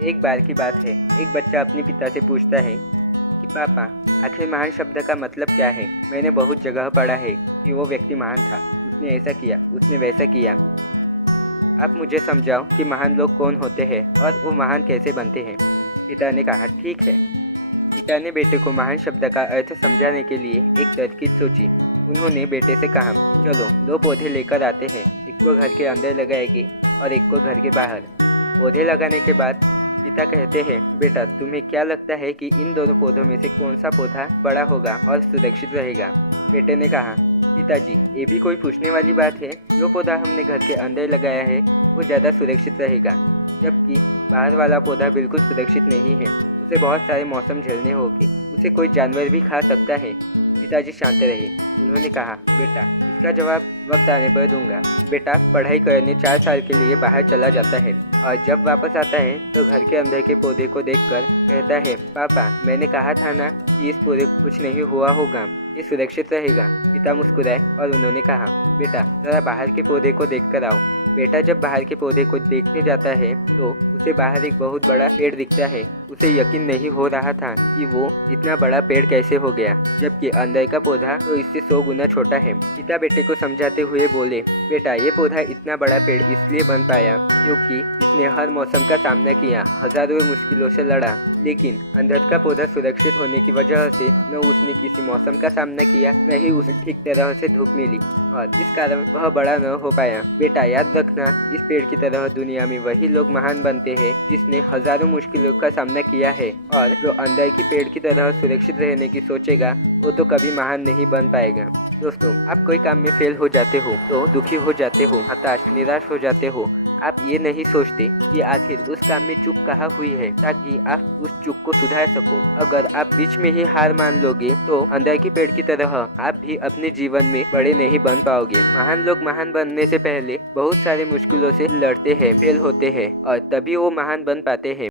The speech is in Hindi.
एक बार की बात है, एक बच्चा अपने पिता से पूछता है कि पापा, आखिर महान शब्द का मतलब क्या है। मैंने बहुत जगह पढ़ा है कि वो व्यक्ति महान था, उसने ऐसा किया, उसने वैसा किया। आप मुझे समझाओ कि महान लोग कौन होते हैं और वो महान कैसे बनते हैं। पिता ने कहा, ठीक है। पिता ने बेटे को महान शब्द का अर्थ समझाने के लिए एक तरकीब सोची। उन्होंने बेटे से कहा, चलो 2 पौधे लेकर आते हैं, एक को घर के अंदर लगाएंगे और एक को घर के बाहर। पौधे लगाने के बाद पिता कहते हैं, बेटा तुम्हें क्या लगता है कि इन दोनों पौधों में से कौन सा पौधा बड़ा होगा और सुरक्षित रहेगा। बेटे ने कहा, पिताजी ये भी कोई पूछने वाली बात है। जो पौधा हमने घर के अंदर लगाया है वो ज़्यादा सुरक्षित रहेगा, जबकि बाहर वाला पौधा बिल्कुल सुरक्षित नहीं है। उसे बहुत सारे मौसम झेलने होंगे, उसे कोई जानवर भी खा सकता है। पिताजी शांत रहे। उन्होंने कहा, बेटा इसका जवाब वक्त आने पर दूंगा। बेटा पढ़ाई करने 4 साल के लिए बाहर चला जाता है और जब वापस आता है तो घर के अंदर के पौधे को देखकर कहता है, पापा मैंने कहा था ना कि इस पौधे को कुछ नहीं हुआ होगा, ये सुरक्षित रहेगा। पिता मुस्कुराए और उन्होंने कहा, बेटा जरा बाहर के पौधे को देख कर आओ। बेटा जब बाहर के पौधे को देखने जाता है तो उसे बाहर एक बहुत बड़ा पेड़ दिखता है। उसे यकीन नहीं हो रहा था कि वो इतना बड़ा पेड़ कैसे हो गया, जबकि अंदर का पौधा तो इससे 100 गुना छोटा है। पिता बेटे को समझाते हुए बोले, बेटा ये पौधा इतना बड़ा पेड़ इसलिए बन पाया क्योंकि इसने हर मौसम का सामना किया, हजारों मुश्किलों से लड़ा। लेकिन अंदर का पौधा सुरक्षित होने की वजह से न उसने किसी मौसम का सामना किया, न ही उसे ठीक तरह से धूप मिली और इस कारण वह बड़ा न हो पाया। बेटा याद रखना, इस पेड़ की तरह दुनिया में वही लोग महान बनते हैं जिसने हजारों मुश्किलों का सामना किया है, और जो अंदर की पेड़ की तरह सुरक्षित रहने की सोचेगा वो तो कभी महान नहीं बन पाएगा। दोस्तों, आप कोई काम में फेल हो जाते हो तो दुखी हो जाते हो, हताश निराश हो जाते हो। आप ये नहीं सोचते कि आखिर उस काम में चूक कहाँ हुई है ताकि आप उस चूक को सुधार सको। अगर आप बीच में ही हार मान लोगे तो अंदर की पेड़ की तरह आप भी अपने जीवन में बड़े नहीं बन पाओगे। महान लोग महान बनने से पहले बहुत सारे मुश्किलों से लड़ते हैं, फेल होते हैं और तभी वो महान बन पाते हैं।